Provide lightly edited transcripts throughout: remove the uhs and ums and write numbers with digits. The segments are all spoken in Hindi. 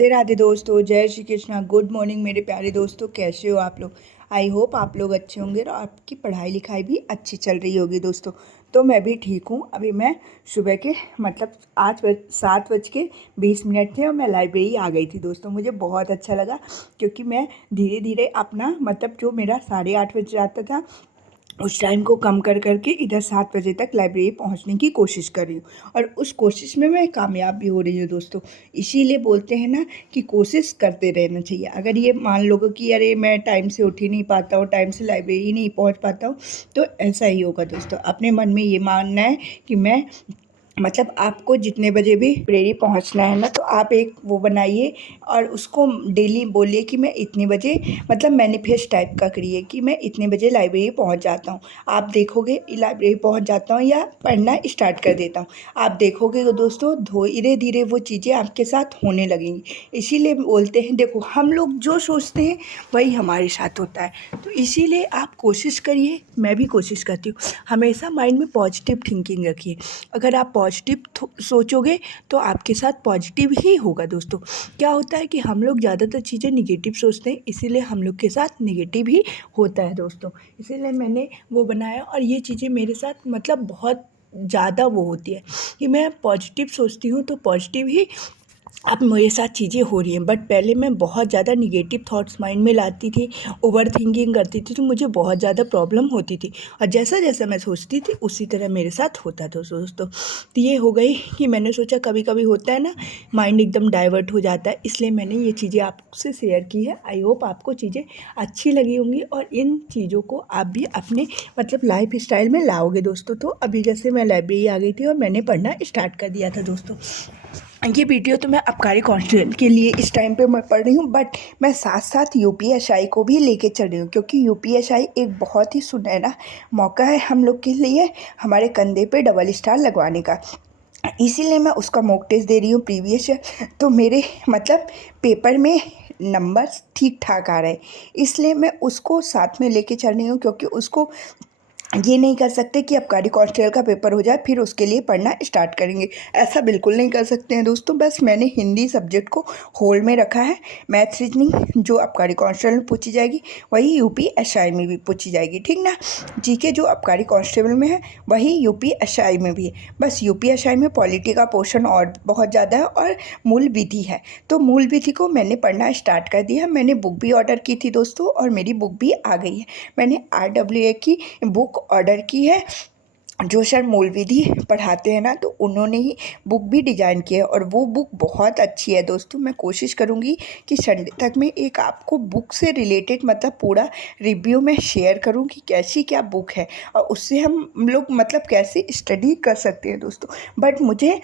राधे राधे दोस्तों, जय श्री कृष्णा। गुड मॉर्निंग मेरे प्यारे दोस्तों, कैसे हो आप लोग। आई होप आप लोग अच्छे होंगे और आपकी पढ़ाई लिखाई भी अच्छी चल रही होगी दोस्तों। तो मैं भी ठीक हूँ। अभी मैं सुबह के 7:20 थे और मैं लाइब्रेरी आ गई थी दोस्तों। मुझे बहुत अच्छा लगा क्योंकि मैं धीरे धीरे अपना जो मेरा 8:30 बजे आता था उस टाइम को कम कर करके इधर 7 बजे तक लाइब्रेरी पहुंचने की कोशिश कर रही हूँ और उस कोशिश में मैं कामयाब भी हो रही हूँ दोस्तों। इसीलिए बोलते हैं ना कि कोशिश करते रहना चाहिए। अगर ये मान लो कि अरे मैं टाइम से उठ ही नहीं पाता हूँ, टाइम से लाइब्रेरी नहीं पहुँच पाता हूँ, तो ऐसा ही होगा दोस्तों। अपने मन में ये मानना है कि मैं आपको जितने बजे भी लाइब्रेरी पहुंचना है ना, तो आप एक वो बनाइए और उसको डेली बोलिए कि मैं इतने बजे मैनिफेस्ट टाइप का करिए कि मैं इतने बजे लाइब्रेरी पहुंच जाता हूं। आप देखोगे लाइब्रेरी पहुंच जाता हूं या पढ़ना स्टार्ट कर देता हूं, आप देखोगे तो दोस्तों धीरे धीरे वो चीज़ें आपके साथ होने लगेंगी। इसीलिए बोलते हैं, देखो हम लोग जो सोचते हैं वही हमारे साथ होता है। तो इसीलिए आप कोशिश करिए, मैं भी कोशिश करती हूँ, हमेशा माइंड में पॉजिटिव थिंकिंग रखिए। अगर आप पॉजिटिव सोचोगे तो आपके साथ पॉजिटिव ही होगा दोस्तों। क्या होता है कि हम लोग ज़्यादातर चीज़ें निगेटिव सोचते हैं, इसीलिए हम लोग के साथ निगेटिव ही होता है दोस्तों। इसीलिए मैंने वो बनाया और ये चीज़ें मेरे साथ बहुत ज़्यादा वो होती है कि मैं पॉजिटिव सोचती हूँ तो पॉजिटिव ही अब मेरे साथ चीज़ें हो रही हैं। बट पहले मैं बहुत ज़्यादा निगेटिव थॉट्स माइंड में लाती थी, ओवर थिंकिंग करती थी, तो मुझे बहुत ज़्यादा प्रॉब्लम होती थी और जैसा जैसा मैं सोचती थी उसी तरह मेरे साथ होता था दोस्तों। तो ये हो गई कि मैंने सोचा कभी कभी होता है ना, माइंड एकदम डाइवर्ट हो जाता है, इसलिए मैंने ये चीज़ें आपसे शेयर की है। आई होप आपको चीज़ें अच्छी लगी होंगी और इन चीज़ों को आप भी अपने लाइफ स्टाइल में लाओगे दोस्तों। तो अभी जैसे मैं लाइब्रेरी आ गई थी और मैंने पढ़ना स्टार्ट कर दिया था दोस्तों। ये वीडियो तो मैं आबकारी कांस्टेबल के लिए इस टाइम पे मैं पढ़ रही हूँ, बट मैं साथ साथ यूपीएसआई को भी लेके चल रही हूँ क्योंकि यूपीएसआई एक बहुत ही सुनहरा मौका है हम लोग के लिए, हमारे कंधे पे डबल स्टार लगवाने का। इसीलिए मैं उसका मॉक टेस्ट दे रही हूँ प्रीवियस ईयर। तो मेरे पेपर में नंबर्स ठीक ठाक आ रहे हैं, इसलिए मैं उसको साथ में लेके चल रही हूँ क्योंकि उसको ये नहीं कर सकते कि आबकारी कांस्टेबल का पेपर हो जाए फिर उसके लिए पढ़ना स्टार्ट करेंगे, ऐसा बिल्कुल नहीं कर सकते हैं दोस्तों। बस मैंने हिंदी सब्जेक्ट को होल्ड में रखा है। मैथ्स रीजनिंग जो आबकारी कांस्टेबल में पूछी जाएगी वही यूपीएसआई में भी पूछी जाएगी, ठीक ना। जीके जो आबकारी कांस्टेबल में है वही यूपीएसआई में भी है। बस यूपीएसआई में पॉलिटी का पोर्शन और बहुत ज़्यादा है और मूल विधि है, तो मूल विधि को मैंने पढ़ना स्टार्ट कर दिया। मैंने बुक भी ऑर्डर की थी दोस्तों और मेरी बुक भी आ गई है। मैंने RWA की बुक ऑर्डर की है, जो सर मूल विधि पढ़ाते हैं ना, तो उन्होंने ही बुक भी डिज़ाइन किया है और वो बुक बहुत अच्छी है दोस्तों। मैं कोशिश करूँगी कि संडे तक में एक आपको बुक से रिलेटेड पूरा रिव्यू में शेयर करूँ कि कैसी क्या बुक है और उससे हम लोग कैसे स्टडी कर सकते हैं दोस्तों। बट मुझे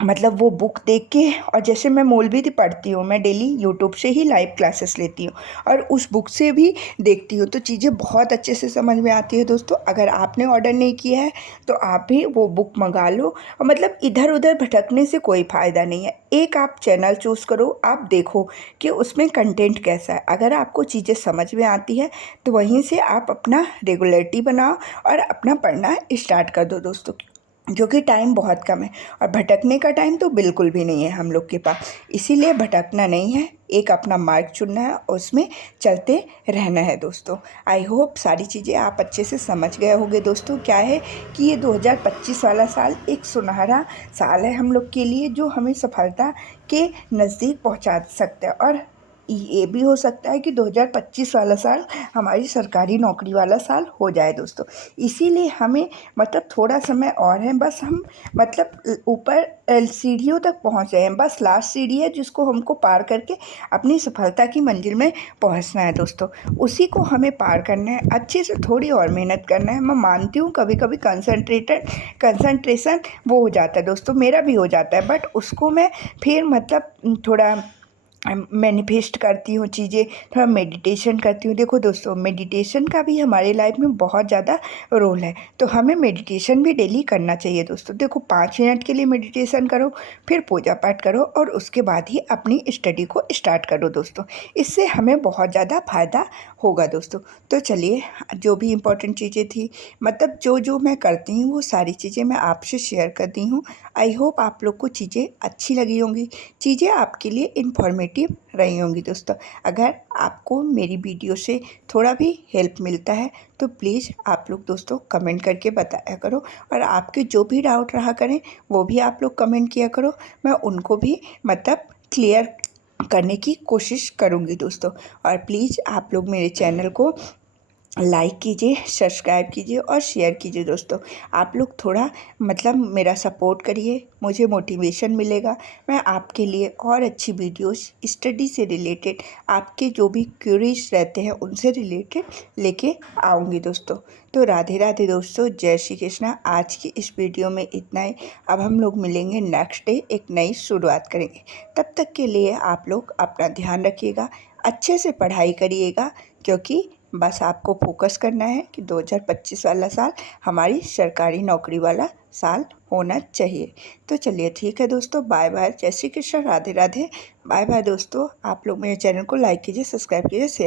वो बुक देख के, और जैसे मैं मौलवी पढ़ती हूँ, मैं डेली यूट्यूब से ही लाइव क्लासेस लेती हूँ और उस बुक से भी देखती हूँ, तो चीज़ें बहुत अच्छे से समझ में आती है दोस्तों। अगर आपने ऑर्डर नहीं किया है तो आप भी वो बुक मंगा लो और इधर उधर भटकने से कोई फ़ायदा नहीं है। एक आप चैनल चूज़ करो, आप देखो कि उसमें कंटेंट कैसा है। अगर आपको चीज़ें समझ में आती है तो वहीं से आप अपना रेगुलरिटी बनाओ और अपना पढ़ना स्टार्ट कर दो दोस्तों, जो कि टाइम बहुत कम है और भटकने का टाइम तो बिल्कुल भी नहीं है हम लोग के पास। इसीलिए भटकना नहीं है, एक अपना मार्ग चुनना है और उसमें चलते रहना है दोस्तों। आई होप सारी चीज़ें आप अच्छे से समझ गए होंगे दोस्तों। क्या है कि ये 2025 वाला साल एक सुनहरा साल है हम लोग के लिए, जो हमें सफलता के नज़दीक पहुंचा सकता है। और ये भी हो सकता है कि 2025 वाला साल हमारी सरकारी नौकरी वाला साल हो जाए दोस्तों। इसीलिए हमें थोड़ा समय और है, बस हम ऊपर सीढ़ियों तक पहुंच रहे हैं। बस लास्ट सीढ़ी है जिसको हमको पार करके अपनी सफलता की मंजिल में पहुंचना है दोस्तों। उसी को हमें पार करना है, अच्छे से थोड़ी और मेहनत करना है। मैं मानती हूँ कभी कभी कंसंट्रेशन वो हो जाता है दोस्तों, मेरा भी हो जाता है, बट उसको मैं फिर थोड़ा मैनिफेस्ट करती हूँ चीज़ें, थोड़ा मेडिटेशन करती हूँ। देखो दोस्तों, मेडिटेशन का भी हमारे लाइफ में बहुत ज़्यादा रोल है, तो हमें मेडिटेशन भी डेली करना चाहिए दोस्तों। देखो 5 मिनट के लिए मेडिटेशन करो, फिर पूजा पाठ करो और उसके बाद ही अपनी स्टडी को स्टार्ट करो दोस्तों। इससे हमें बहुत ज़्यादा फ़ायदा होगा दोस्तों। तो चलिए, जो भी इम्पोर्टेंट चीज़ें थी, मतलब जो जो मैं करती हूँ वो सारी चीज़ें मैं आपसे शेयर करती हूँ। आई होप आप लोग को चीज़ें अच्छी लगी होंगी, चीज़ें आपके लिए इन्फॉर्मेटिव रही होंगी दोस्तों। अगर आपको मेरी वीडियो से थोड़ा भी हेल्प मिलता है तो प्लीज़ आप लोग दोस्तों कमेंट करके बताया करो, और आपके जो भी डाउट रहा करें वो भी आप लोग कमेंट किया करो, मैं उनको भी मतलब क्लियर करने की कोशिश करूँगी दोस्तों। और प्लीज़ आप लोग मेरे चैनल को लाइक कीजिए, सब्सक्राइब कीजिए और शेयर कीजिए दोस्तों। आप लोग थोड़ा मतलब मेरा सपोर्ट करिए, मुझे मोटिवेशन मिलेगा। मैं आपके लिए और अच्छी वीडियोस स्टडी से रिलेटेड, आपके जो भी क्यूरीज रहते हैं उनसे रिलेटेड लेके आऊँगी दोस्तों। तो राधे राधे दोस्तों, जय श्री कृष्णा। आज की इस वीडियो में इतना ही। अब हम लोग मिलेंगे नेक्स्ट डे, एक नई शुरुआत करेंगे। तब तक के लिए आप लोग अपना ध्यान रखिएगा, अच्छे से पढ़ाई करिएगा, क्योंकि बस आपको फोकस करना है कि 2025 वाला साल हमारी सरकारी नौकरी वाला साल होना चाहिए। तो चलिए ठीक है दोस्तों, बाय बाय, जय श्री कृष्ण, राधे राधे, बाय बाय दोस्तों। आप लोग मेरे चैनल को लाइक कीजिए, सब्सक्राइब कीजिए, शेयर